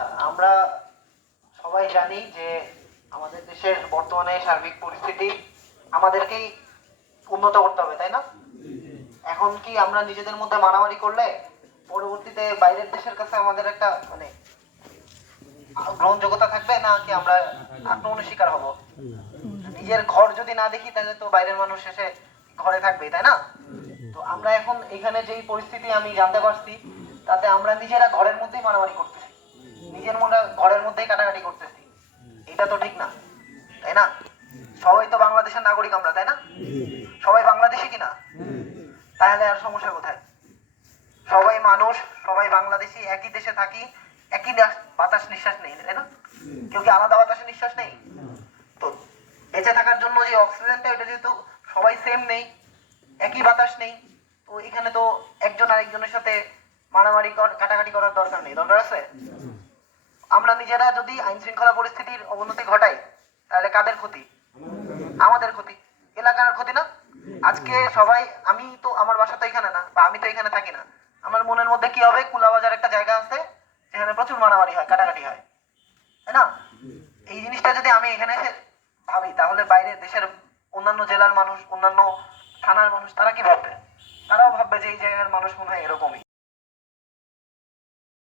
আচ্ছা, আমরা সবাই জানি যে আমাদের দেশের বর্তমানে সার্বিক পরিস্থিতি আমাদেরকেই উন্নত করতে হবে, তাই না? এখন কি আমরা নিজেদের মধ্যে মারামারি করলে পরবর্তীতে বাইরের দেশের কাছে আমাদের একটা মানে গ্রহণযোগ্যতা থাকবে, না কি আমরা আক্রমণের শিকার হব? নিজের ঘর যদি না দেখি তাহলে তো বাইরের মানুষ এসে ঘরে থাকবে, তাই না? তো আমরা এখন এখানে যেই পরিস্থিতি আমি জানতে পারছি, তাতে আমরা নিজেরা ঘরের মধ্যেই মারামারি করতেছি, নিজের মনে ঘরের মধ্যেই কাটাকাটি করতেছি। এটা তো ঠিক না, তাই না? সবাই তো বাংলাদেশের নাগরিক আমরা, তাই না? সবাই বাংলাদেশি কিনা? তাহলে আর সমস্যা কোথায়? সবাই মানুষ, সবাই বাংলাদেশি, একই দেশে থাকি, একই বাতাস নিঃশ্বাস নেই, তাই না? কেউ কি আলাদা বাতাসে নিঃশ্বাস নেই? তো বেঁচে থাকার জন্য যে অক্সিজেনটা, এটা যেহেতু সবাই সেম নেই, একই বাতাস নেই, তো এখানে তো একজন আরেকজনের সাথে মারামারি কাটাকাটি করার দরকার নেই। দরকার আছে? আমরা নিজেরা যদি আইন শৃঙ্খলা পরিস্থিতির অবনতি ঘটাই, তাহলে কাদের ক্ষতি? আমাদের ক্ষতি, এলাকার ক্ষতি না? আজকে সবাই, আমি তো, আমার বাসা তো এখানে না, বা আমি তো এখানে থাকি না, আমার মনের মধ্যে কি হবে, কুলাবাজার একটা জায়গা আছে যেখানে প্রচুর মারামারি হয়, কাটাকাটি হয়, তাই না? এই জিনিসটা যদি আমি এখানে এসে ভাবি, তাহলে বাইরের দেশের অন্যান্য জেলার মানুষ, অন্যান্য থানার মানুষ, তারা কি ভাববে? তারাও ভাববে যে এই জায়গার মানুষ মনে হয় এরকমই।